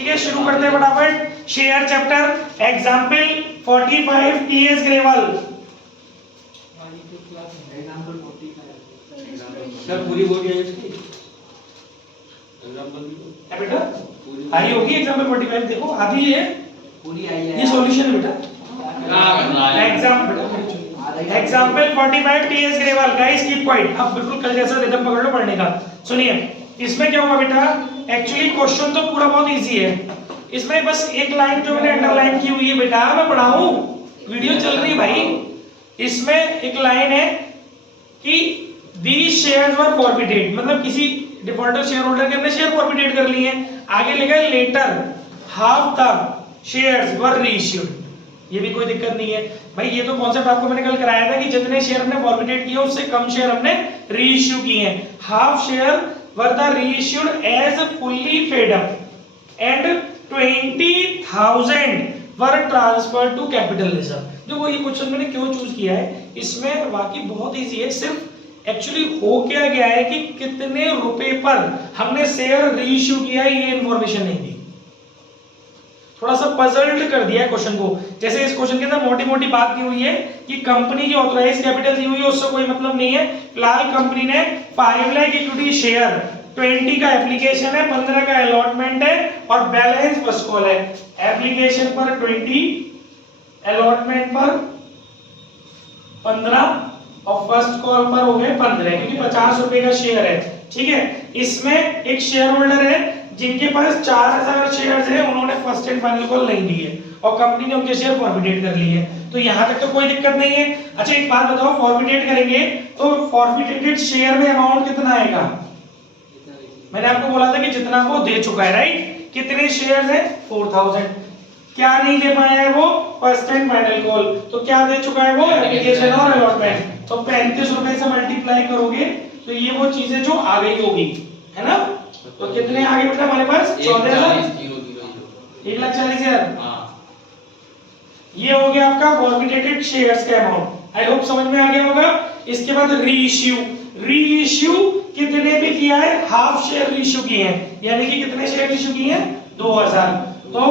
ठीक है, शुरू करते हैं फटाफट। Share chapter example 45 TS Grewal. पूरी बॉडी है इसकी है बेटा, आई होगी एग्जाम्पल 45। देखो आधी है पूरी आई है, ये सॉल्यूशन है बेटा। Example 45 TS Grewal. Guys keep quiet. अब बिल्कुल कल जैसा रिदम पकड़ लो पढ़ने का। सुनिए, इसमें क्या होगा बेटा, एक्चुअली क्वेश्चन तो पूरा बहुत इजी है। इसमें बस एक लाइन जो मैंने अंडरलाइन की हुई है बेटा, मैं पढ़ाऊं, वीडियो चल रही है भाई। इसमें एक लाइन है कि these shares were forfeited, मतलब किसी डिफॉल्टर शेयर होल्डर के हमने शेयर फॉरफिटेड कर लिए हैं। आगे लिखा है later half the shares were reissued. ये भी कोई दिक्कत नहीं है भाई, ये तो कॉन्सेप्ट आपको मैंने कल कराया था कि जितने शेयर हमने फॉरफिटेड किए उससे कम शेयर हमने रीइश्यू किए हैं। Half share were the reissued as fully paid up and 20,000 were transfer to capital reserve. देखो ये क्वेश्चन मैंने क्यों चूज किया है, इसमें वाकई बहुत इजी है। सिर्फ एक्चुअली हो क्या गया है कि कितने रुपए पर हमने शेयर रीइश्यू किया है ये इंफॉर्मेशन नहीं दी, थोड़ा सा पजल्ड कर दिया है क्वेश्चन को। जैसे इस क्वेश्चन के अंदर मोटी मोटी बात की हुई है कि कंपनी की ऑथराइज कैपिटल दी हुई है, उससे कोई मतलब नहीं है। फिलहाल कंपनी ने 5 लाख इक्विटी शेयर, 20 का एप्लीकेशन है, 15 का अलॉटमेंट है और बैलेंस फर्स्ट कॉल है। एप्लीकेशन पर 20, अलॉटमेंट पर 15 और फर्स्ट कॉल पर हो गए 15, क्योंकि 50 रुपए का शेयर है। ठीक है, इसमें एक शेयर होल्डर है जिनके पास 4000 शेयर्स हैं, उन्होंने फर्स्ट एंड फाइनल कॉल नहीं दी है और कंपनी ने उनके शेयर फॉरफिटेड कर लिए हैं। तो यहां तक तो कोई दिक्कत नहीं है। अच्छा एक बात बताओ, फॉरफिटेड करेंगे तो फॉरफिटेड शेयर में अमाउंट कितना आएगा? मैंने आपको बोला था कि जितना वो दे चुका है, राइट। कितने शेयर्स हैं? 4000। क्या नहीं दे पाया है वो? First and final call. तो क्या दे चुका है वो? एप्लीकेशन और अलॉटमेंट। तो 35 रुपए से मल्टीप्लाई करोगे तो ये वो चीजें जो आ गई होगी, है ना। तो कितने आ गए बेटा हमारे पास? 14,000, 1,40,000। ये हो गया आपका फॉरफिटेड शेयर्स का अमाउंट। आई होप समझ में आ गया होगा। इसके बाद रीइश्यू। रीइश्यू कितने पे किया है? हाफ शेयर रीइश्यू किए हैं, यानी कि कितने शेयर इश्यू किए हैं? 2000। तो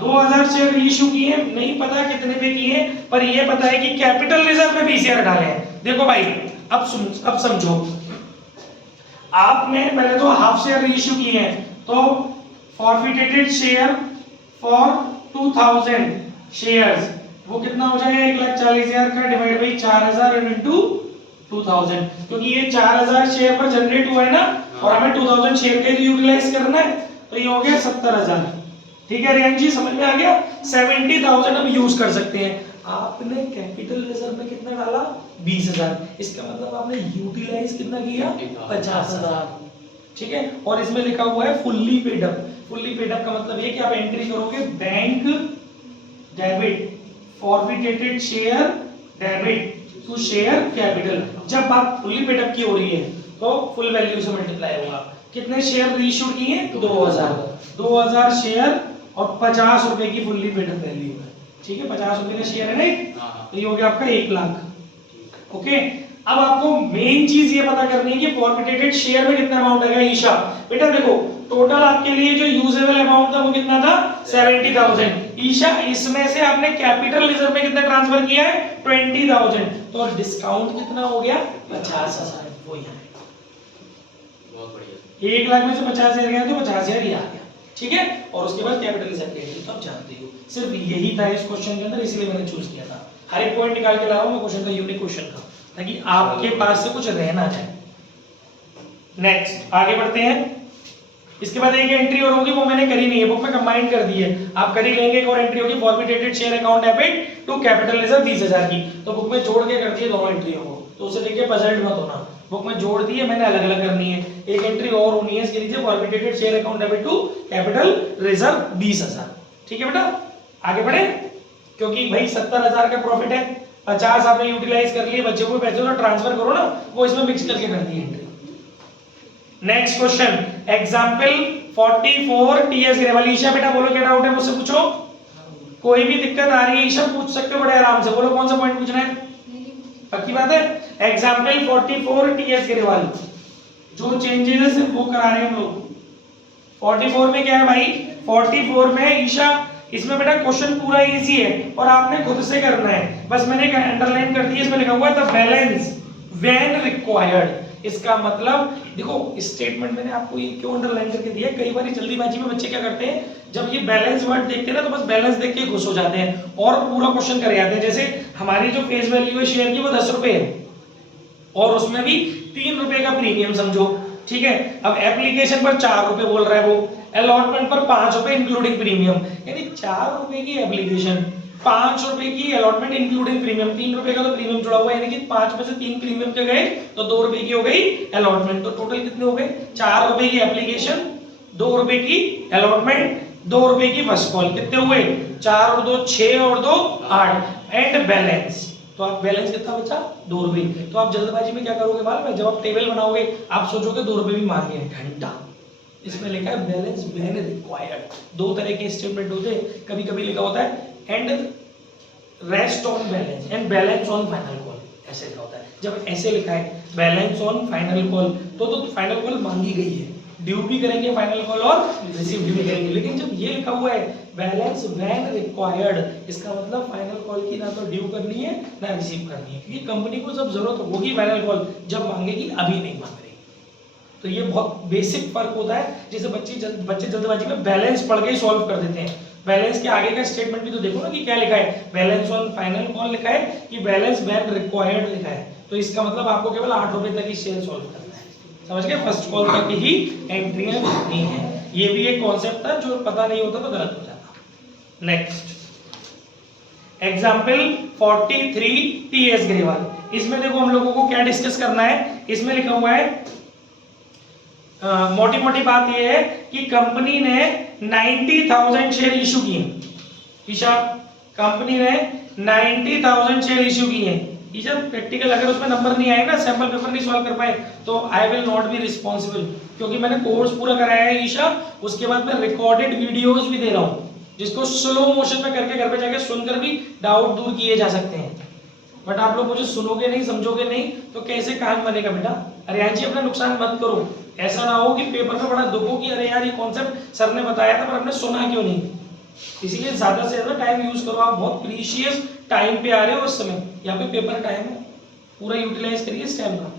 2000 शेयर रीइश्यू किए हैं, नहीं पता कितने पे किए हैं, पर ये पता है कि कैपिटल रिजर्व में 20 शेयर डाले हैं। देखो भाई अब समझो, आपने पहले तो हाफ शेयर रीइश्यू किए हैं, तो फॉरफिटेड शेयर फॉर 2000 शेयर्स वो कितना हो जाएगा? 1,40,000 का डिवाइड बाई 4000 इनटू 2000, क्योंकि ये 4000 शेयर पर जनरेट हुआ है ना, और हमें 2000 शेयर का यूटिलाइज करना है, तो ये हो गया 70,000। ठीक है रियान जी, समझ में आ गया। 70,000 हम यूज कर सकते हैं। आपने कैपिटल रिजर्व में कितना डाला? 20,000। इसका मतलब आपने यूटिलाइज कितना किया? 50,000। ठीक है, और इसमें लिखा हुआ है fully paid up. Fully paid up का मतलब ये कि आप एंट्री करोगे bank debit forfeited share debit to share capital. जब बात फुल्ली पेड अप की हो रही है तो फुल वैल्यू से मल्टीप्लाई होगा। कितने शेयर रीइश्यू किए? 2000 शेयर और 50 रुपए की फुल्ली पेड अप वैल्यू है। ठीक है, 50 रुपए का शेयर है ना, तो ये हो गया आपका 1 लाख। ओके, अब आपको मेन चीज ये पता करनी है कि फॉरफिटेड शेयर में कितना अमाउंट आएगा। ईशा बेटा देखो, टोटल आपके लिए जो यूजेबल अमाउंट था वो कितना था? 70,000। ईशा इसमें से आपने कैपिटल रिजर्व में कितना ट्रांसफर किया है? 20,000। तो डिस्काउंट कितना हो गया? 50,000। वो यहाँ 1 लाख में से 50,000 गया तो 50,000 ही आ गया। ठीक है, और उसके बाद कैपिटल रिजर्व की एंट्री तो आप जानते हो। सिर्फ यही था इस क्वेश्चन के अंदर, इसलिए मैंने चूज किया था। हर एक पॉइंट निकाल के ला रहा हूं मैं क्वेश्चन का, यूनिक क्वेश्चन का, ताकि आपके पास से कुछ रह ना जाए। नेक्स्ट आगे बढ़ते हैं। इसके बाद एक एंट्री और होगी, वो मैंने करी नहीं है, बुक में कंबाइन कर दी है, आप कर ही लेंगे। एक और एंट्री होगी forfeited share account debit to capital reserve 20,000 की, तो बुक में जोड़ के कर दिए दोनों एंट्रियों को, तो उसे देख के पजल्ड मत होना। बुक में जोड़ दी है मैंने, अलग अलग करनी है। एक एंट्री और होनी है, इसके नीचे forfeited share account debit to capital reserve 20,000। ठीक है बेटा, आगे बढ़े, क्योंकि भाई 70,000 का प्रॉफिट है, 50 आपने यूटिलाइज कर लिए, बच्चे को पैसे तो ट्रांसफर करो ना, वो इसमें मिक्स करके कर दी entry. Next question example 44 TS Grewal. Isha बेटा बोलो क्या डाउट है, मुझसे पूछो। कोई भी दिक्कत आ रही है ईशा पूछ सकते हो बड़े आराम से, बोलो कौन सा पॉइंट पूछना है। पक्की बात है। एग्जांपल 44 टीएस ग्रेवाल, जो चेंजेस है वो करा रहे हैं हम लोग। 44 में क्या है भाई? 44 में ईशा, इसमें बेटा क्वेश्चन पूरा इजी है और आपने खुद से करना है, बस मैंने अंडरलाइन कर दी, इसमें लिखा हुआ है द बैलेंस व्हेन रिक्वायर्ड। इसका मतलब देखो स्टेटमेंट मैंने आपको ये क्यों अंडरलाइन करके दिया है, कई बार जल्दीबाजी में बच्चे क्या करते हैं, जब ये बैलेंस वर्ड देखते हैं ना तो बस बैलेंस देख के खुश हो जाते हैं और पूरा क्वेश्चन कर जाते हैं। जैसे हमारी जो फेस वैल्यू है शेयर की वो 10 रुपए है और उसमें भी 3 रुपए का प्रीमियम समझो, ठीक है। अब एप्लीकेशन पर 4 रुपए बोल रहा है वो, अलॉटमेंट पर 5 रुपए इंक्लूडिंग प्रीमियम, यानी 4 रुपए की एप्लीकेशन, 5 रुपए की अलॉटमेंट इंक्लूडिंग प्रीमियम, 3 रुपए का तो प्रीमियम जुड़ा हुआ है, यानी कि 5 में से 3 प्रीमियम के गए तो 2 रुपए की हो गई अलॉटमेंट। तो टोटल कितने हो गए, 4 रुपए की एप्लीकेशन, 2 रुपए की अलॉटमेंट, 2 रुपए की फर्स्ट कॉल, कितने हुए 4 और 2 6 और 2 8 एंड बैलेंस। तो आप बैलेंस कितना बचा 2 रुपए। तो आप जल्दबाजी में क्या करोगे मालूम है, जब आप टेबल बनाओगे आप सोचोगे 2 रुपए भी मांगे घंटा, इसमें लिखा है बैलेंस व्हेन रिक्वायर्ड। 2 तरह के स्टेटमेंट होते हैं, कभी कभी लिखा होता है and rest on balance and balance on final call, ऐसे लिखा होता है। जब ऐसे लिखा है बैलेंस ऑन फाइनल कॉल तो फाइनल कॉल मांगी गई है, ड्यू भी करेंगे फाइनल कॉल और रिसीव भी करेंगे। लेकिन जब ये लिखा हुआ है बैलेंस व्हेन रिक्वायर्ड, इसका मतलब फाइनल कॉल की ना तो ड्यू करनी है ना रिसीव करनी है, क्योंकि कंपनी को जब जरूरत होगी फाइनल कॉल जब मांगेगी, अभी नहीं मांग रही। तो ये बहुत बेसिक फर्क होता है, जैसे बच्चे जल्दबाजी में बैलेंस पढ़ के सॉल्व कर देते हैं। बैलेंस के आगे का स्टेटमेंट भी तो देखो ना कि क्या लिखा है, बैलेंस ऑन फाइनल कॉल लिखा है कि बैलेंस व्हेन रिक्वायर्ड लिखा है। तो इसका मतलब आपको केवल 8 रुपए तक ही शेयर सॉल्व करना है, समझ गए, फर्स्ट कॉल तक ही एंट्रियां करनी है। ये भी एक कॉन्सेप्ट था, जो पता नहीं होता तो गलत हो जाता। Next example 43 TS Grewal. इसमें देखो हम लोगों को क्या डिस्कस करना है, इसमें लिखा हुआ है मोटी मोटी बात यह है कि कंपनी ने 90,000 शेयर इशू किए। ईशा, कंपनी ने 90,000 शेयर इशू किए। ईशा, प्रैक्टिकल अगर उसमें नंबर नहीं आए ना, सैंपल पेपर नहीं सॉल्व कर पाए तो I will not be responsible, क्योंकि मैंने कोर्स पूरा कराया है ईशा। उसके बाद मैं रिकॉर्डेड वीडियोस भी दे रहा हूँ, जिसको स्लो मोशन में करके घर पे जाके सुनकर भी डाउट दूर किए जा सकते हैं। बट आप लोग मुझे सुनोगे नहीं, समझोगे नहीं तो कैसे काम बनेगा बेटा। अरे जी, अपना नुकसान मत करो, ऐसा ना हो कि पेपर में बड़ा दुख हो कि अरे यार ये कॉन्सेप्ट सर ने बताया था पर हमने सुना क्यों नहीं। इसीलिए ज्यादा से ज्यादा टाइम यूज करो, आप बहुत प्रीशियस टाइम पे आ रहे हो, उस समय यहाँ पे पेपर टाइम है, पूरा यूटिलाइज करिए इस टाइम का।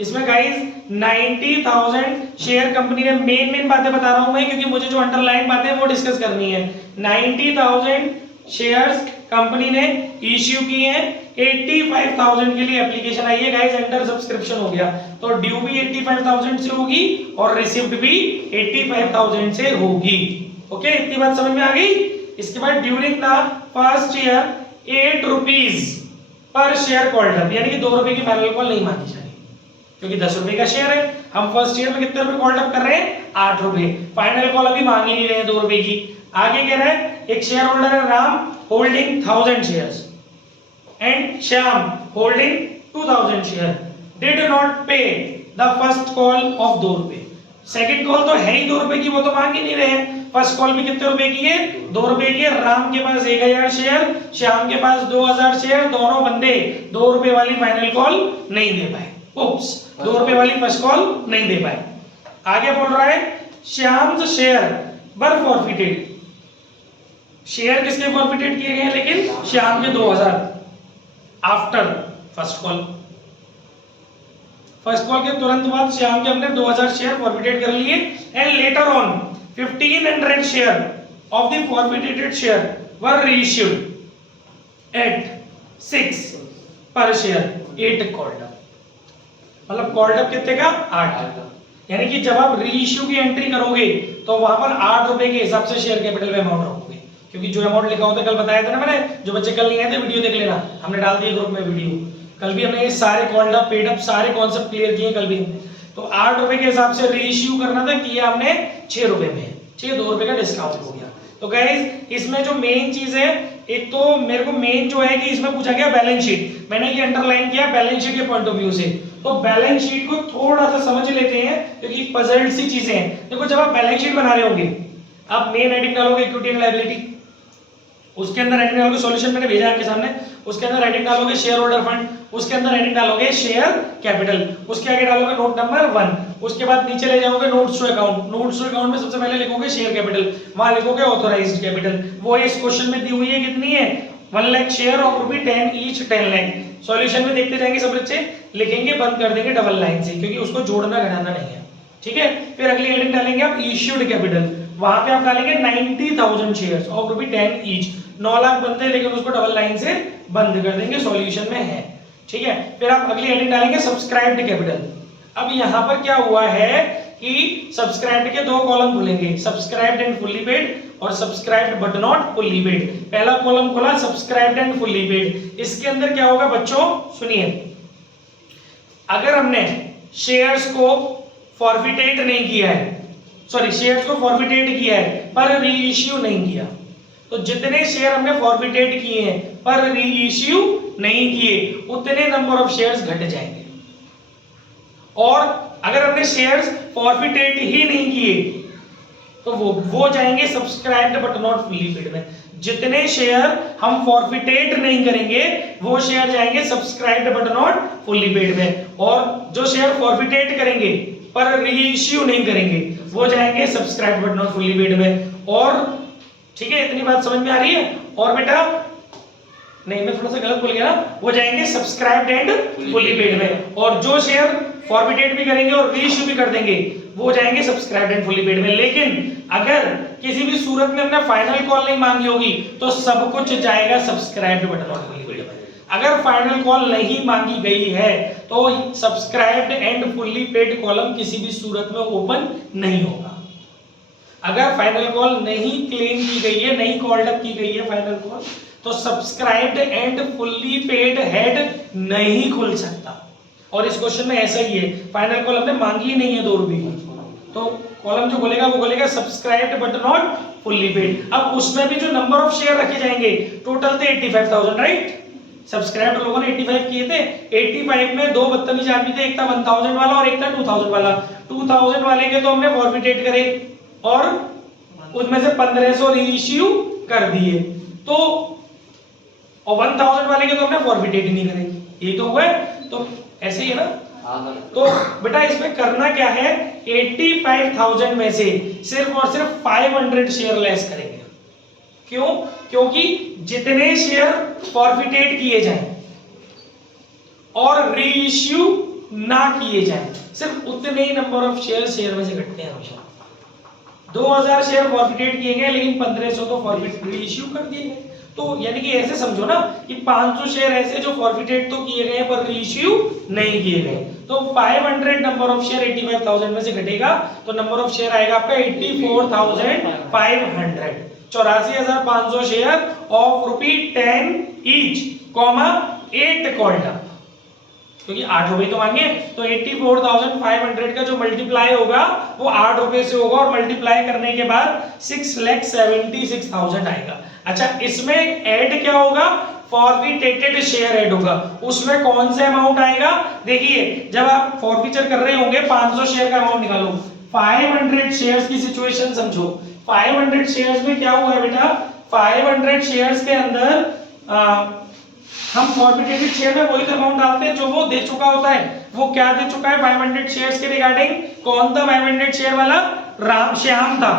इसमें गाइस 90,000 शेयर कंपनी ने, मेन बातें बता रहा हूं मैं क्योंकि मुझे जो अंडरलाइन बातें हैं वो डिस्कस करनी है। 90,000 शेयर्स कंपनी ने इश्यू किए हैं, 85,000 के लिए एप्लीकेशन आई है गाइस, अंडर सब्सक्रिप्शन हो गया तो ड्यू भी 85,000 से होगी और रिसीव्ड भी 85,000 से होगी। ओके, इतनी बात समझ में आ गई। इसके बाद during the first year 8 rupees per share called up, यानी कि 2 रुपए की फाइनल कॉल नहीं मांगी जाएगी क्योंकि 10 रुपए का शेयर है। हम फर्स्ट ईयर में कितने रुपए कॉल्ड अप कर रहे हैं, 8 रुपए। फाइनल कॉल अभी मांग ही नहीं रहे हैं 2 रुपए की। आगे कह रहे हैं एक शेयर होल्डर है Ram holding 1000 shares and Shyam holding 2000 share did not पे द फर्स्ट कॉल ऑफ 2 रुपए। सेकंड कॉल तो है ही 2 रुपए की, वो तो मांग ही नहीं रहे हैं। फर्स्ट कॉल भी कितने रुपए की है, 2 रुपए की है। राम के पास 1000 शेयर, श्याम के पास 2000 शेयर, दोनों बंदे 2 रुपए वाली फाइनल कॉल नहीं दे पाए। उप्स, 2 रुपए वाली फर्स्ट कॉल नहीं दे पाए। आगे बोल रहा है श्याम शेयर वर फॉरफिटेड, शेयर किसके फॉरफिटेड किए गए हैं, लेकिन श्याम के 2000 after first call. First call के तुरंत बाद श्याम के हमने 2000 शेयर फॉरफिटेड कर लिए and later on 1500 share of the forfeited share were reissued at 6 per share 8 called up. मतलब कॉल्ड अप कितने का, 8। यानी कि जब आप रीइश्यू की एंट्री करोगे तो वहां पर 8 रुपए के हिसाब से शेयर कैपिटल में अमाउंट रखोगे, क्योंकि जो अमाउंट लिखा होता है कल बताया था ना मैंने। जो बच्चे कल नहीं आए थे वीडियो देख लेना, हमने डाल दिया ग्रुप में वीडियो। कल भी हमने ये सारे कॉल्ड अप पेड अप सारे कॉन्सेप्ट क्लियर किए कल भी हमने। तो 8 रुपए के हिसाब से रीइश्यू करना था, किया हमने 6 रुपए में, 2 रुपए का डिस्काउंट हो गया। तो गाइस इसमें जो मेन चीज है, एक तो मेरे को मेन जो है कि इसमें पूछा गया बैलेंस शीट, मैंने ये अंडरलाइन किया बैलेंस शीट के पॉइंट ऑफ व्यू से। तो बैलेंस शीट को थोड़ा सा समझ लेते हैं क्योंकि पजल्ड सी चीजें हैं। देखो जब आप बैलेंस शीट बना रहे होंगे, आप मेन हेडिंग डालोगे इक्विटी एंड लायबिलिटी, उसके अंदर हेडिंग डालोगे, सॉल्यूशन मैंने भेजा आपके सामने, उसके अंदर हेडिंग डालोगे शेयर होल्डर फंड, उसके अंदर हेडिंग डालोगे शेयर कैपिटल, उसके आगे डालोगे नोट नंबर 1, उसके बाद नीचे ले जाओगे notes to account, notes to account में सबसे पहले लिखोगे शेयर कैपिटल, वहां लिखोगे ऑथराइज्ड कैपिटल, वो इस क्वेश्चन में दी हुई है कितनी है 1 lakh share of rupee 10 each 10 lakh. Solution में देखते जाएंगे सब बच्चे, लिखेंगे बंद कर देंगे डबल लाइन से, क्योंकि उसको जोड़ना घटाना नहीं है, ठीक है। फिर अगली हेडिंग डालेंगे आप इश्यूड कैपिटल, वहां पे आप डालेंगे 90,000 shares of rupee 10 each, 9 lakh बनते हैं लेकिन उसको डबल लाइन से बंद कर देंगे, सॉल्यूशन में है, ठीक है। फिर आप अगली हेडिंग डालेंगे सब्सक्राइब्ड कैपिटल। अब यहां पर क्या हुआ है कि सब्सक्राइब्ड के दो कॉलम खुलेंगे, सब्सक्राइब्ड एंड फुल्ली पेड और subscribed but not fully paid. पहला कॉलम खुला सब्सक्राइब्ड एंड फुल्ली पेड, इसके अंदर क्या होगा बच्चों सुनिए, अगर हमने शेयर्स को फॉरफिटेट नहीं किया है, सॉरी शेयर्स को फॉरफिटेट किया है पर रीइश्यू नहीं किया, तो जितने शेयर हमने फॉरफिटेट किए हैं पर रीइश्यू नहीं किए उतने नंबर ऑफ शेयर्स घट जाएंगे। और अगर हमने शेयर्स फॉरफिटेट ही नहीं किए तो वो जाएंगे subscribed but not fully paid में। जितने शेयर हम फॉरफिटेट नहीं करेंगे वो शेयर जाएंगे subscribed but not fully paid में, और जो शेयर फॉरफिटेट करेंगे पर रीइश्यू नहीं करेंगे वो जाएंगे subscribed but not fully paid में। और ठीक है, इतनी बात समझ में आ रही है। और बेटा नहीं, मैं थोड़ा सा गलत बोल गया ना, वो जाएंगे सब्सक्राइब्ड एंड फुल्ली पेड में, और जो शेयर फॉरफिटेट भी करेंगे और रीइश्यू भी कर देंगे वो जाएंगे सब्सक्राइब्ड एंड फुल्ली पेड में। लेकिन अगर किसी भी सूरत में हमने फाइनल कॉल नहीं मांगी होगी तो सब कुछ जाएगा subscribed but not fully paid में। अगर फाइनल कॉल नहीं मांगी गई है तो subscribed and fully paid column किसी भी सूरत में ओपन नहीं होगा। अगर फाइनल कॉल नहीं क्लेम की गई है, नहीं कॉल्ड अप की गई है फाइनल कॉल, तो subscribed and fully paid head नहीं खुल सकता। और इस क्वेश्चन में ऐसा ही है, फाइनल कॉल हमने मांगी ही नहीं है 2 रुपए की, तो कॉलम जो बोलेगा वो बोलेगा subscribed but not fully paid. अब उसमें भी जो नंबर ऑफ शेयर रखे जाएंगे टोटल थे 85,000, राइट। सब्सक्राइब लोगों ने 85 किए थे, 85 में 2 बदतमीज आदमी थे, एक था 1000 वाला और एक था 2000 वाला। 2000 वाले के तो हमने फॉरफिटेट करे और उसमें से 1500 रीइश्यू कर दिए, तो और 1000 वाले के तो हमने फॉरफिटेट नहीं करे, ये तो हुआ है। तो ऐसे ही है ना। तो बेटा इसमें करना क्या है, 85,000 में से सिर्फ और सिर्फ 500 शेयर लेस करेंगे। क्यों? क्योंकि जितने शेयर फॉरफिटेट किए जाएं और रीइश्यू ना किए जाएं सिर्फ उतने ही नंबर ऑफ शेयर में से घटते हैं हमेशा। 2000 शेयर फॉरफिटेट किए गए लेकिन 1500 तो फॉरफिट रीइश्यू कर दिए गए। तो यानी कि ऐसे समझो ना कि 500 शेयर ऐसे जो फॉरफिटेट तो किए गए पर रीइश्यू नहीं किए गए, तो 500 नंबर ऑफ शेयर 85,000 में से घटेगा तो नंबर ऑफ शेयर आएगा आपका 84,500, 84,500 share of rupee 10 each, 8 called up, क्योंकि 8 रुपए तो मांगे, तो 84,500 का जो मल्टीप्लाई होगा वो 8 रुपए से होगा और मल्टीप्लाई करने के बाद 6,76,000 आएगा। अच्छा, इसमें ऐड क्या होगा, फॉरफिटेटेड शेयर ऐड होगा। उसमें कौन सा अमाउंट आएगा, देखिए जब आप फॉरफीचर कर रहे होंगे 500 शेयर का अमाउंट निकालो, 500 शेयर्स की सिचुएशन समझो। 500 शेयर्स में क्या हुआ है बेटा, 500 शेयर्स के अंदर हम फॉरफिटेटेड शेयर में वही तो अमाउंट डालते हैं जो वो दे चुका होता है। वो क्या दे चुका है 500 शेयर्स के रिगार्डिंग, कौन था 500 शेयर वाला, श्याम था,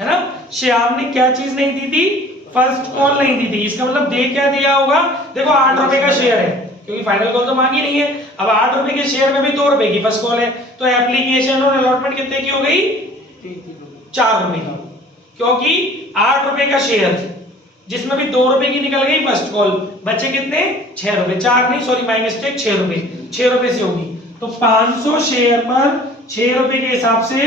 है ना। श्याम ने क्या चीज नहीं दी थी, फर्स्ट कॉल नहीं दी थी। इसका मतलब दे क्या दिया होगा, देखो 8 रुपए का शेयर है क्योंकि फाइनल कॉल तो मांगी नहीं है। अब 8 रुपए के शेयर में भी 2 रुपए की फर्स्ट कॉल है, तो एप्लीकेशन और अलॉटमेंट कितने की हो गई, 4 रुपए की, क्योंकि 8 रुपए का शेयर जिसमें भी 2 रुपए की निकल गई फर्स्ट कॉल, बचे कितने 6 रुपए, 4 नहीं सॉरी माय मिस्टेक, 6 रुपए, 6 रुपए से होगी। तो 500 शेयर पर 6 रुपए के हिसाब से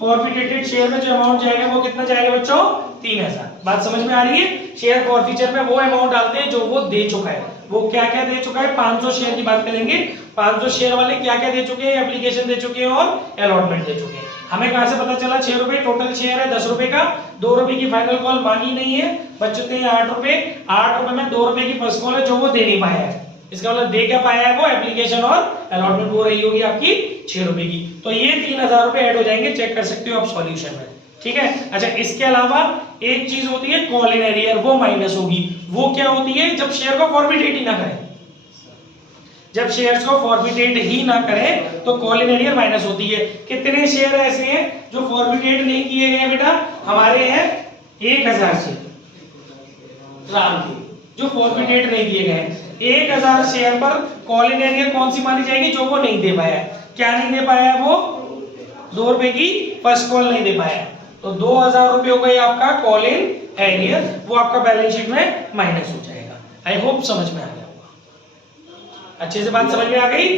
फॉरफिटेटेड शेयर में जो अमाउंट जाएगा वो कितना जाएगा बच्चों, 3000। बात समझ में आ रही है। शेयर फॉरफीचर में वो अमाउंट डालते हैं जो वो दे चुका है। वो क्या क्या दे चुका है, 500 शेयर की बात करेंगे, 500 शेयर वाले क्या क्या दे चुके हैं, एप्लीकेशन दे चुके हैं और अलॉटमेंट दे चुके हैं। हमें कहां से पता चला, 6 रुपए टोटल शेयर है 10 रुपए का, 2 रुपए की फाइनल कॉल मांगी नहीं है, बचते हैं 8 रुपए। 8 रुपए में 2 रुपए की फर्स्ट कॉल है जो वो दे नहीं पाया है, इसका मतलब दे क्या पाया है वो, एप्लीकेशन और अलॉटमेंट हो रही होगी आपकी 6 रुपए की। तो ये 3000 रुपए ऐड हो जाएंगे, चेक कर सकते हो आप सॉल्यूशन में, ठीक है। अच्छा, इसके अलावा एक चीज होती है कॉल इन एरियर, वो माइनस होगी। वो क्या होती है? जब शेयर को फॉरफिटेट ही ना करें, जब शेयर्स को फॉरफिटेट ही ना करें तो कॉल इन एरियर माइनस होती है। कितने शेयर ऐसे हैं जो फॉरफिटेट नहीं किए गए बेटा? हमारे हैं 1000 शेयर राम के जो फॉरफिटेट नहीं किए गए हैं। 1000 शेयर पर कॉल इन एरियर कौन सी मानी जाएगी? जो वो नहीं दे पाया है। क्या नहीं दे पाया है? वो 2 रुपए की फर्स्ट कॉल नहीं दे पाया। तो 2000 रुपए हो गए आपका कॉल इन एरियर, वो आपका बैलेंस शीट में माइनस हो जाएगा। आई होप समझ में आ गया होगा। अच्छे से बात समझ में आ गई?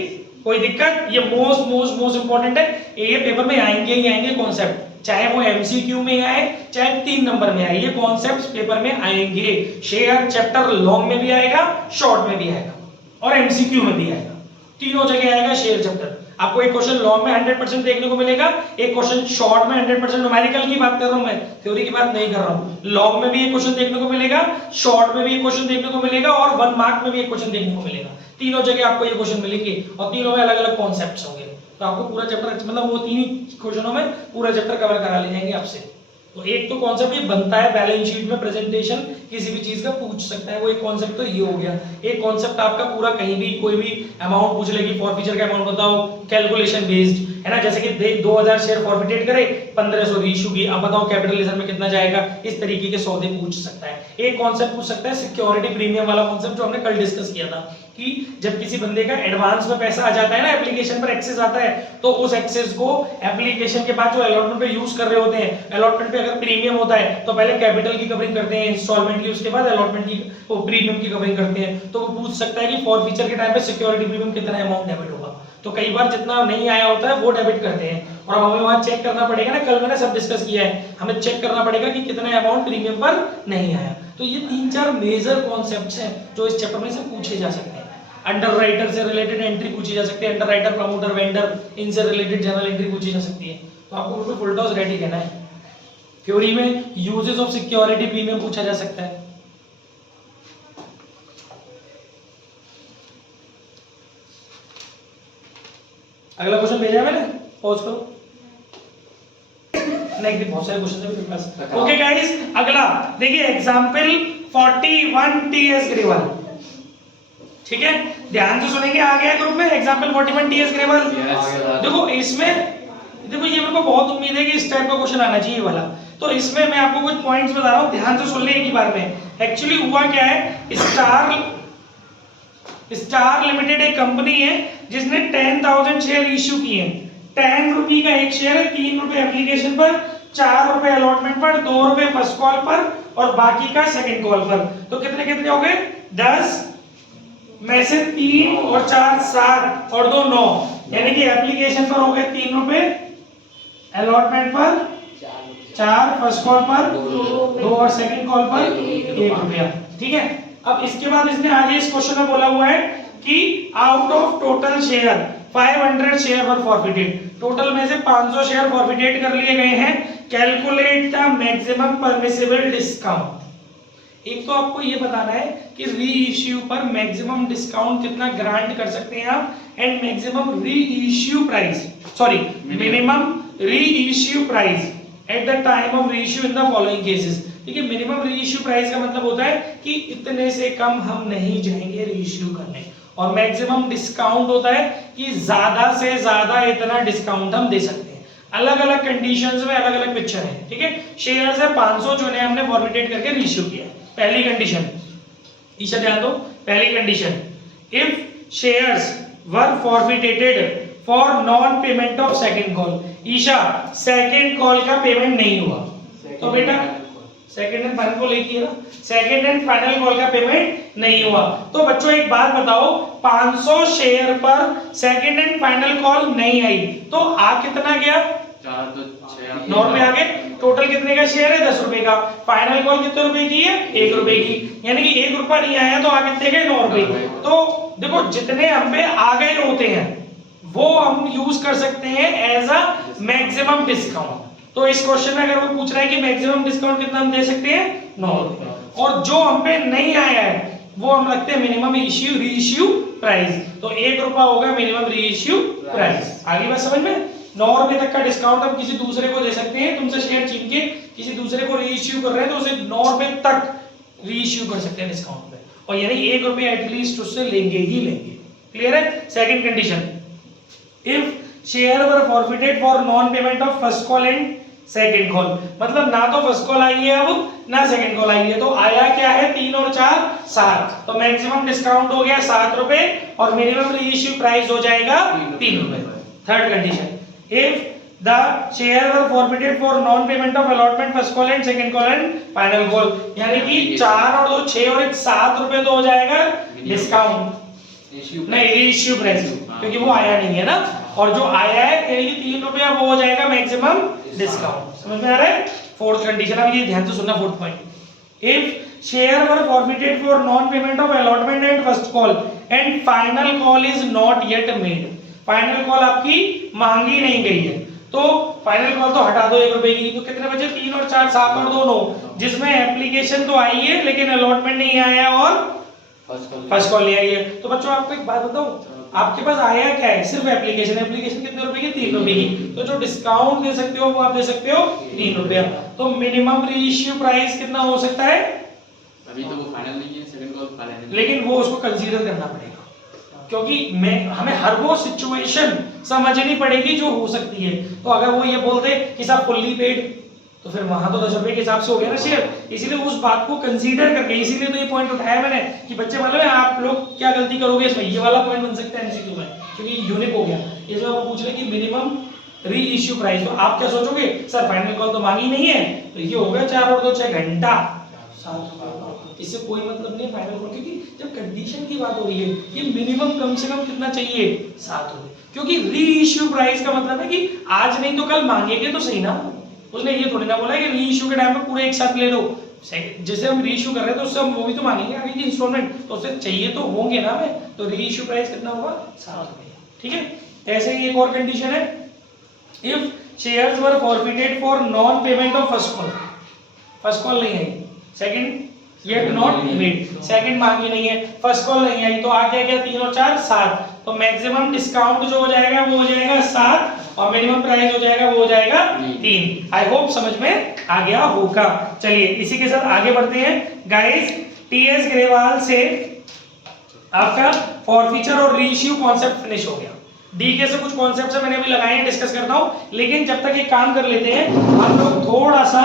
कोई दिक्कत? ये मोस्ट इंपॉर्टेंट है, ये पेपर में आएंगे ही आएंगे कॉन्सेप्ट, चाहे वो एमसीक्यू में आए चाहे 3 नंबर में आए, ये कॉन्सेप्ट्स पेपर में आएंगे। शेयर चैप्टर लॉन्ग में भी आएगा, शॉर्ट में भी आएगा और एमसीक्यू में भी आएगा, तीनों जगह आएगा शेयर चैप्टर। आपको एक क्वेश्चन लॉन्ग में 100% देखने को मिलेगा, एक क्वेश्चन शॉर्ट में 100%, न्यूमेरिकल की बात कर रहा हूं मैं, थ्योरी की बात नहीं कर रहा हूं। लॉन्ग में भी एक क्वेश्चन देखने को मिलेगा, शॉर्ट में भी एक क्वेश्चन देखने को मिलेगा और 1 मार्क में भी एक क्वेश्चन देखने को मिलेगा। तीनों जगह आपको ये क्वेश्चन मिलेंगे और तीनों में अलग अलग कॉन्सेप्ट्स होंगे। तो आपको पूरा चैप्टर, मतलब वो 3 ही क्वेश्चनों में पूरा चैप्टर कवर करा ले जाएंगे आपसे। तो एक तो कॉन्सेप्ट ये बनता है बैलेंस शीट में, प्रेजेंटेशन किसी भी चीज का पूछ सकता है, वो एक कॉन्सेप्ट तो ये हो गया। एक कॉन्सेप्ट आपका पूरा कहीं भी कोई भी अमाउंट पूछ लेगी, फॉरफीचर का अमाउंट बताओ, कैलकुलेशन बेस्ड है ना, जैसे कि 2000 शेयर फॉरफिटेट करे, 1500 रीइश्यू की, अब बताओ कैपिटलाइजेशन में कितना जाएगा, इस तरीके के सौदे पूछ सकता है। एक कॉन्सेप्ट पूछ सकता है सिक्योरिटी प्रीमियम वाला कॉन्सेप्ट, जो हमने कल डिस्कस किया था कि जब किसी बंदे का एडवांस में पैसा आ जाता है ना, एप्लीकेशन पर एक्सेस आता है, तो उस एक्सेस को एप्लीकेशन के बाद जो अलॉटमेंट पे यूज कर रहे होते हैं, अलॉटमेंट पे अगर प्रीमियम होता है तो पहले कैपिटल की कवरिंग करते हैं इंस्टॉलमेंट की, उसके बाद अलॉटमेंट की वो प्रीमियम की कवरिंग करते हैं। तो वो पूछ सकता है कि फॉरफीचर के टाइम पे सिक्योरिटी प्रीमियम कितना अमाउंट डेबिट होगा। तो कई बार जितना नहीं आया होता है वो डेबिट करते हैं और हमें वहां चेक करना पड़ेगा ना, कल मैंने सब डिस्कस किया है, हमें चेक करना पड़ेगा कि कितना अमाउंट प्रीमियम पर नहीं आया। तो ये 3-4 मेजर कॉन्सेप्ट्स हैं जो इस चैप्टर में से पूछे जा सकते हैं। अंडरराइटर से रिलेटेड एंट्री पूछी जा सकती है, अंडरराइटर, प्रमोटर, वेंडर, इनसे रिलेटेड जनरल एंट्री पूछी जा सकती है। तो आपको बिल्कुल फुल टॉस रेडी कहना है। थ्योरी में यूजेस ऑफ सिक्योरिटी प्रीमियम पूछा जा सकता है। अगला क्वेश्चन भेजा है मैंने, पॉज करो। नहीं, बहुत सारे क्वेश्चन है मेरे पास। ओके गाइस, अगला देखिए एग्जांपल 41 टीएस ग्रेवल। ठीक है, ध्यान से सुनेंगे। आ गया ग्रुप में एग्जांपल 41 टीएस ग्रेवल। देखो इसमें, देखो ये मेरे को बहुत उम्मीद है कि इस टाइप का क्वेश्चन आना चाहिए वाला। तो इसमें मैं आपको कुछ पॉइंट्स बता रहा हूं, ध्यान से सुन ले एक ही बार में। एक्चुअली हुआ क्या है, स्टार लिमिटेड एक कंपनी है जिसने 10,000 शेयर इश्यू किए हैं। 10 रुपए का एक शेयर है, 3 रुपए एप्लीकेशन पर, 4 रुपए अलॉटमेंट पर, 2 रुपए फर्स्ट कॉल पर और बाकी का सेकंड कॉल पर। तो कितने कितने हो गए? 10 में से 3 और 4 7 और 2 9, यानी कि एप्लीकेशन पर हो गए 3 रुपए, अलॉटमेंट पर 4, फर्स्ट कॉल पर 2 और सेकंड कॉल पर 1 रुपया। ठीक है, अब इसके बाद इसने आगे इस क्वेश्चन में बोला हुआ है कि out of total share 500 share were forfeited, total में से 500 शेयर फॉरफिटेट कर लिए गए हैं। Calculate the maximum permissible discount. एक तो आपको ये बताना है कि री इश्यू पर मैक्सिमम डिस्काउंट कितना ग्रांट कर सकते हैं आप, एंड मैक्सिमम री इश्यू प्राइस, सॉरी मिनिमम री issue price at the time of री issue in the following cases. देखिए मिनिमम री इश्यू प्राइस का मतलब होता है कि इतने से कम हम नहीं जाएंगे री इश्यू करने, और मैक्सिमम डिस्काउंट होता है कि ज्यादा से ज्यादा इतना डिस्काउंट हम दे सकते हैं। अलग अलग कंडीशंस में अलग अलग पिक्चर है। ठीक है, शेयर्स है 500 जो ने हमने फॉरफिटेट करके रीइश्यू किया। पहली कंडीशन, ईशा ध्यान दो, पहली condition, if shares were forfeited for non payment of second call. Isha, second call का पेमेंट नहीं हुआ तो बेटा सेकंड एंड फाइनल कॉल एक ही है ना, सेकंड एंड फाइनल कॉल का पेमेंट नहीं हुआ। तो बच्चों एक बात बताओ, 500 शेयर पर सेकंड एंड फाइनल कॉल नहीं आई तो आ कितना गया? 9 रुपए आ गए। टोटल कितने का शेयर है? 10 रुपए का। फाइनल कॉल कितने रुपए की है? 1 रुपए की, यानी कि 1 रुपया नहीं आया तो आ कितने गए? 9 रुपए। तो देखो जितने हम पे आ गए होते हैं वो हम यूज कर सकते हैं एज अ मैक्सिमम डिस्काउंट। तो इस क्वेश्चन में अगर वो पूछ रहा है कि मैक्सिमम डिस्काउंट कितना हम दे सकते हैं? 9 रुपए। और जो हम पे नहीं आया है वो हम रखते हैं मिनिमम इश्यू री इश्यू प्राइस। तो 1 रुपया होगा मिनिमम री इश्यू प्राइस। आगे बात समझ में? ₹9 तक का डिस्काउंट हम किसी दूसरे को दे सकते हैं। तुमसे शेयर छीन के किसी दूसरे को री इश्यू कर रहे हैं तो उसे ₹9 तक री इश्यू कर सकते हैं डिस्काउंट पे, और यानी ₹1 एटलीस्ट उससे लेंगे ही लेंगे। क्लियर है? Second condition, if share were forfeited for non payment of first call and second call, मतलब ना तो फर्स्ट कॉल आई है अब ना सेकंड कॉल आई है, तो आया क्या है 3 और 4 7, तो मैक्सिमम डिस्काउंट हो गया ₹7 और मिनिमम री इश्यू प्राइस हो जाएगा ₹3। Third condition, if the share were forfeited for non payment of allotment first call and second call and final call, यानी कि 4 और 2 6 और 1 ₹7 तो हो जाएगा डिस्काउंट, नहीं री इश्यू प्राइस, क्योंकि वो आया नहीं है ना, और जो आया है यानी कि ₹3 वो हो जाएगा मैक्सिमम डिस्काउंट। समझ में आ रहा है? फोर्थ कंडीशन, अब ये ध्यान से सुनना, fourth point, if share were forfeited for non payment of allotment and first call and final call is not yet made, final call आपकी मांगी नहीं गई है, तो फाइनल कॉल तो हटा दो ₹1 की, तो कितने बचे 3 और 4 7 और 2 9, जिसमें एप्लीकेशन तो आई है लेकिन अलॉटमेंट नहीं आया और फर्स्ट कॉल नहीं आई है। तो बच्चों आपको एक बात बताऊं, आपके पास आया क्या है? सिर्फ एप्लीकेशन, एप्लीकेशन कितने रुपए की? ₹3 की, तो जो डिस्काउंट दे सकते हो वो आप दे सकते हो ₹3, तो मिनिमम री इश्यू प्राइस कितना हो सकता है? अभी तो वो फाइनल नहीं है, सेकंड कॉल फाइनल है, लेकिन वो उसको कंसीडर करना पड़ेगा, क्योंकि हमें हर वो सिचुएशन समझनी पड़ेगी जो हो सकती है। तो अगर वो ये बोलते कि साहब फुल्ली पेड, तो फिर वहां तो ₹10 के हिसाब से हो गया ना शेयर, इसीलिए उस बात को कंसीडर करके, इसीलिए तो ये पॉइंट उठाया मैंने कि बच्चे मालूम है आप लोग क्या गलती करोगे इसमें, ये वाला पॉइंट बन सकता है एमसीक्यू में, क्योंकि यूनिक हो गया। इसमें वो पूछ रहे कि मिनिमम री इश्यू प्राइस, तो आप क्या सोचोगे सर फाइनल कॉल तो मांगी नहीं है, तो ये हो गया 4 और 2 6 घंटा ₹7, इससे कोई मतलब नहीं फाइनल कॉल, क्योंकि जब कंडीशन की बात हो रही है कि मिनिमम कम से कम कितना चाहिए ₹7, क्योंकि री इश्यू प्राइस का मतलब है कि आज नहीं तो कल मांगेंगे तो सही ना, उसने ये थोड़ी ना बोला है कि री इश्यू के टाइम पे पूरे एक साथ ले लो, जैसे हम री इश्यू कर रहे हैं तो उससे हम वो भी तो मांगेंगे आगे की इंस्टॉलमेंट, तो उससे चाहिए तो होंगे ना हमें, तो री इश्यू प्राइस कितना होगा ₹7। ठीक है, ऐसे ही एक और कंडीशन है, if shares were forfeited for non payment of first call नहीं आई, second yet not made, second मांगी नहीं है, फर्स्ट कॉल नहीं आई, तो आ गया क्या 3 और 4 7, तो मैक्सिमम डिस्काउंट जो हो जाएगा वो हो जाएगा 7 और मिनिमम प्राइस हो जाएगा वो हो जाएगा 3। आई होप समझ में आ गया होगा। चलिए इसी के साथ आगे बढ़ते हैं गाइस। टीएस ग्रेवाल से आपका फॉरफीचर और रीइश्यू कॉन्सेप्ट फिनिश हो गया। डीके से कुछ कॉन्सेप्ट है मैंने अभी लगाए हैं, डिस्कस करता हूं, लेकिन जब तक एक काम कर लेते हैं हम लोग थोड़ा सा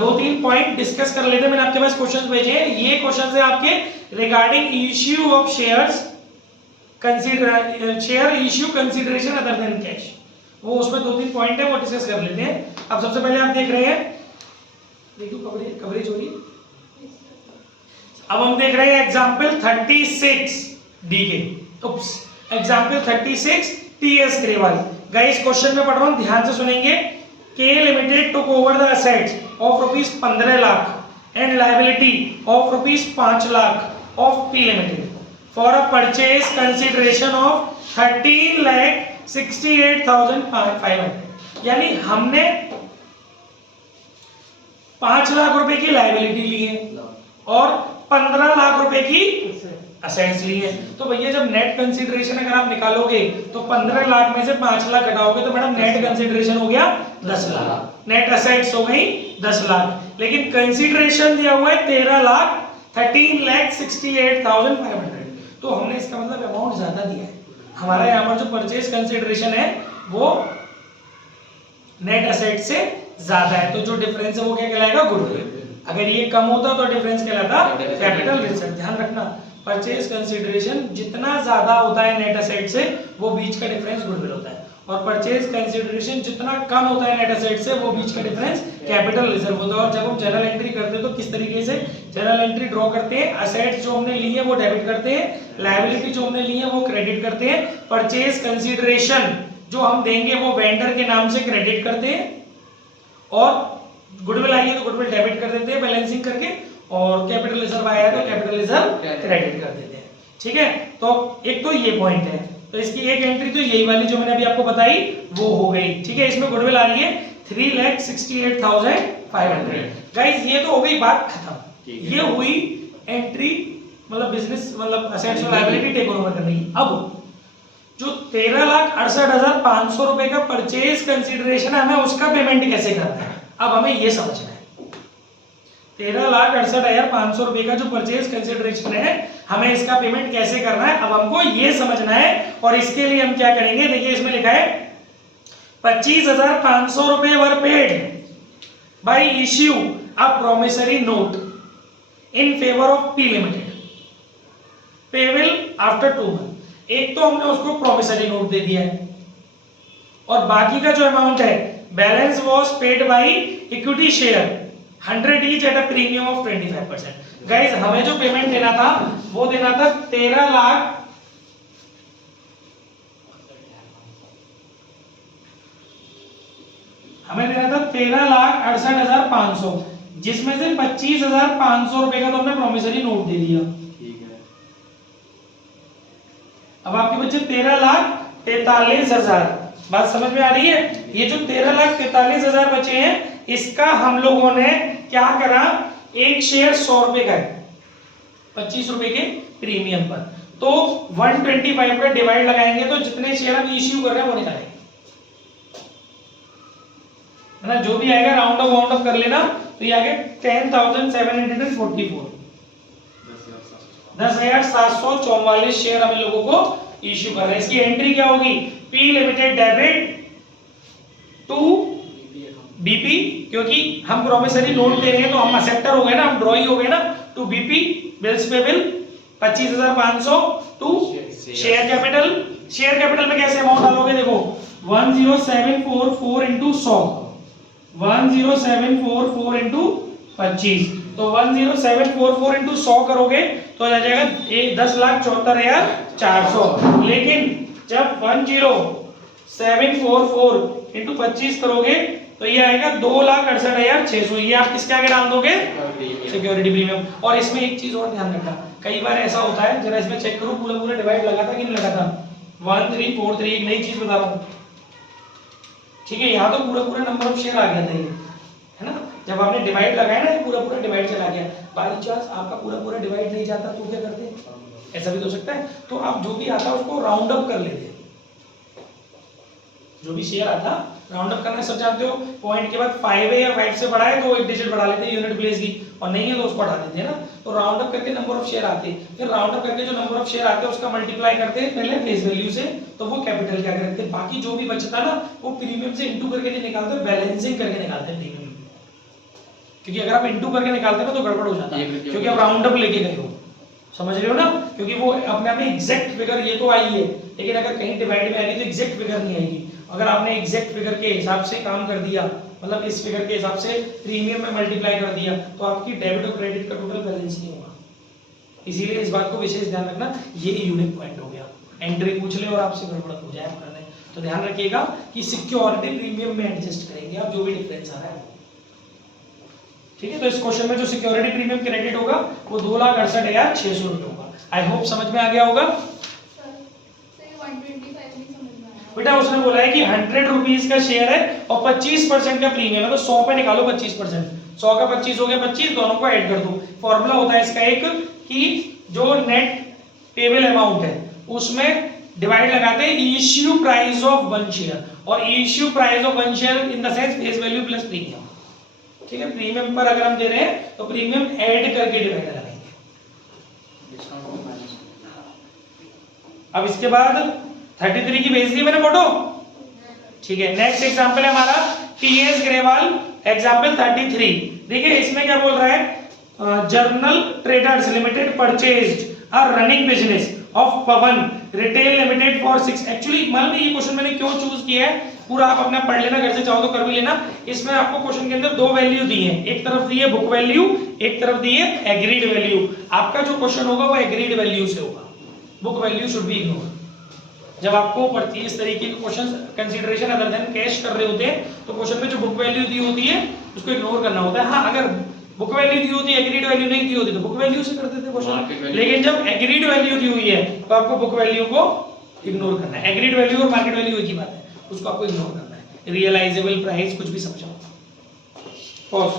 2-3 पॉइंट डिस्कस कर लेते हैं। मैंने आपके पास क्वेश्चंस भेजे हैं, ये क्वेश्चंस है आपके regarding issue of shares share issue consideration other than cash, वो उसमें 2-3 पॉइंट है वो डिस्कस कर लेते हैं। अब सबसे पहले आप देख रहे हैं, देखो कवरेज हो रही है, अब हम देख रहे हैं example 36 DK, oops example 36 TS Grewal. Guys question में पढ़ रहा हूं, ध्यान से सुनेंगे। K limited took over the assets of ₹15 lakh and liability of ₹5 lakh of P limited for a purchase consideration of 13,68,500। यानी हमने 5 लाख रुपए की लायबिलिटी ली है और 15 लाख रुपए की असेट्स ली है। तो भैया जब नेट कंसीडरेशन अगर आप निकालोगे तो 15 लाख में से 5 लाख घटाओगे तो मैडम नेट कंसीडरेशन हो गया 10 लाख, नेट असेट्स हो गई 10 लाख, लेकिन कंसीडरेशन दिया हुआ है 13,68,500। तो हमने इसका मतलब अमाउंट ज्यादा दिया है। हमारा यहाँ पर जो परचेज कंसीडरेशन है वो नेट असेट से ज्यादा है, तो जो डिफरेंस है वो क्या कहलाएगा, गुडविल। अगर ये कम होता तो डिफरेंस कहलाता कैपिटल रिजर्व। ध्यान रखना, परचेज कंसीडरेशन जितना ज्यादा होता है नेट असेट से वो बीच का डिफरेंस गुडविल होता है, और परचेज कंसीडरेशन जितना कम होता है नेट असेट से वो बीच का डिफरेंस कैपिटल रिजर्व होता है। और जब हम जर्नल एंट्री करते हैं तो किस तरीके से जर्नल एंट्री ड्रॉ करते हैं, असेट्स जो हमने ली है वो डेबिट करते हैं, लायबिलिटी जो हमने ली है वो क्रेडिट करते हैं, परचेज कंसीडरेशन जो हम देंगे वो वेंडर के नाम से क्रेडिट करते हैं, और गुडविल आई है तो गुडविल डेबिट कर देते हैं बैलेंसिंग करके, और कैपिटल रिजर्व आया है तो कैपिटल रिजर्व क्रेडिट कर देते हैं। ठीक है, तो एक तो ये पॉइंट है, तो इसकी एक एंट्री तो यही वाली जो मैंने अभी आपको बताई वो हो गई। ठीक है, इसमें गुडविल आ रही है 3,68,500। गाइस ये तो हो गई बात खत्म, ये हुई एंट्री, मतलब बिजनेस मतलब असेट्स और लायबिलिटी टेक ओवर करने की। अब जो 13,68,500 रुपए का परचेज कंसिडरेशन है, हमें उसका पेमेंट कैसे करना है, अब हमें ये समझना है। 13,68,500 रुपए का जो परचेज कंसिडरेशन है, हमें इसका पेमेंट कैसे करना है, अब हमको ये समझना है। और इसके लिए हम क्या करेंगे, देखिए इसमें लिखा है 25,500 रुपए वर paid by issue a promissory note in favour of P limited payable after 2 month. एक तो हमने उसको प्रोमिसरी नोट दे दिया है, और बाकी का जो अमाउंट है, balance was paid by equity share 100 each at a premium of 25%। Guys हमें जो पेमेंट देना था वो देना था 13 लाख हमें देना था 13,68,500, जिसमें से 25,500 रुपए का तो हमने प्रोमिसरी नोट दे दिया। ठीक है। अब आपके बच्चे 13,43,000, बात समझ में आ रही है। ये जो 13,43,000 बचे हैं, इसका हम लोगों ने क्या करा, एक शेयर 100 रुपए का है 25 रुपए के प्रीमियम पर, तो 125 का डिवाइड लगाएंगे तो जितने शेयर हम इश्यू कर रहे हैं वो निकालेंगे, है ना। जो भी आएगा राउंड ऑफ कर लेना, तो ये आ गया 10,744, 10,744 शेयर हम लोगों को इश्यू कर रहे हैं। इसकी एंट्री क्या होगी, P limited debit to BP, क्योंकि हम प्रोमिसरी नोट दे रहे हैं तो हम असेप्टर हो गए ना, हम ड्रॉई हो गए ना, to BP bills payable 25,500 to share capital. Share capital में कैसे अमाउंट डालोगे, देखो 10744 इंटू 100, 10744 इंटू 25, तो 10744 इंटू 100 करोगे तो आ जाएगा 10,74,400। लेकिन जब 10744 इंटू 25 करोगे तो ये आएगा 2,68,600। ये आप किसके आगे डाल दोगे, सिक्योरिटी प्रीमियम। और इसमें एक चीज और ध्यान रखना, कई बार ऐसा होता है, जरा इसमें चेक करो पूरा डिवाइड लगा था कि नहीं लगा था, 1343, एक नई चीज बता रहा हूँ, ठीक है। यहाँ तो पूरा नंबर ऑफ शेयर आ गया था ये, है ना। जब आपने डिवाइड लगाया ना, पूरा डिवाइड चला गया, बाई चांस आपका पूरा डिवाइड नहीं जाता तो क्या करते हैं, ऐसा भी तो हो सकता है, तो आप जो भी आता है उसको राउंड अप कर लेते हैं। जो भी शेयर आता राउंड अप करना सब जानते हो, पॉइंट के बाद 5 है या 5 से बड़ा है तो एक डिजिट बढ़ा लेते हैं यूनिट प्लेस की, और नहीं है तो उसको हटा देते हैं ना। तो राउंड अप करके नंबर ऑफ शेयर आते हैं, फिर राउंड अप करके जो नंबर ऑफ शेयर आते हैं उसका मल्टीप्लाई करते हैं पहले फेस वैल्यू से, तो वो कैपिटल क्या करते हैं, बाकी जो भी बचता ना वो प्रीमियम से इनटू करके नहीं निकालते, बैलेंसिंग करके निकालते हैं प्रीमियम। क्योंकि अगर आप इनटू करके निकालते हैं ना तो गड़बड़ हो जाता है, क्योंकि आप राउंड अप लेके गए हो, समझ रहे हो ना। क्योंकि वो अपने आप में एग्जैक्ट फिगर ये तो आई है, लेकिन अगर कहीं डिवाइड में आएगी तो एग्जैक्ट फिगर नहीं आएगी। अगर आपने एग्जैक्ट फिगर के हिसाब से काम कर दिया, मतलब इस फिगर के हिसाब से प्रीमियम में मल्टीप्लाई कर दिया, तो आपकी डेबिट और क्रेडिट का टोटल बैलेंस नहीं होगा। इसीलिए इस बात को विशेष ध्यान रखना, ये यूनिक पॉइंट हो गया। एंट्री पूछ ले और आपसे गड़बड़ हो जाए करने, तो ध्यान रखिएगा कि सिक्योरिटी प्रीमियम में एडजस्ट करेंगे आप जो भी डिफरेंस आ रहा है, ठीक है। तो इस क्वेश्चन में जो सिक्योरिटी प्रीमियम क्रेडिट होगा वो 2,68,600 रुपए होगा। आई होप समझ में आ गया होगा। बेटा उसने बोला है कि 100 रुपीज का शेयर है और 25% का प्रीमियम है, तो 100 पे निकालो 25%, 100 का 25 हो गया 25, दोनों को ऐड कर दो। फॉर्मूला होता है इसका एक कि जो नेट पेबल अमाउंट है उसमें डिवाइड लगाते हैं इश्यू प्राइस ऑफ 1 शेयर, और issue price of 1 share in the sense face value plus premium, ठीक है। प्रीमियम पर अगर हम दे रहे हैं तो प्रीमियम ऐड करके डिवाइड लगाएंगे। अब इसके बाद 33 की भेज दी मैंने फोटो, ठीक है। नेक्स्ट एग्जांपल है हमारा टीएस ग्रेवाल एग्जांपल 33। देखिए इसमें क्या बोल रहा है, journal traders limited purchased a running business of Pawan retail limited for 6। Actually मान लीजिए ये क्वेश्चन मैंने क्यों चूज किया है, पूरा आप अपना पढ़ लेना, घर से चाहो तो कर भी लेना। इसमें आपको क्वेश्चन के अंदर दो वैल्यू दी है, एक तरफ दी है बुक वैल्यू, एक तरफ दी है एग्रीड वैल्यू। आपका जो क्वेश्चन होगा वो एग्रीड वैल्यू से होगा, book value should be ignore. जब आपको इस तरीके के question consideration other than cash कर रहे होते हैं तो क्वेश्चन में जो बुक वैल्यू दी होती है उसको इग्नोर करना होता है। हाँ, अगर बुक वैल्यू दी होती है, एग्रीड वैल्यू नहीं दी होती तो बुक वैल्यू से करते थे क्वेश्चन, लेकिन जब एग्रीड वैल्यू दी हुई है तो आपको बुक वैल्यू को इग्नोर करना है। एग्रीड वैल्यू और मार्केट वैल्यू एक ही बात है, उसको आपको इग्नोर करना है। रियलाइजेबल प्राइस कुछ भी समझो। पॉज।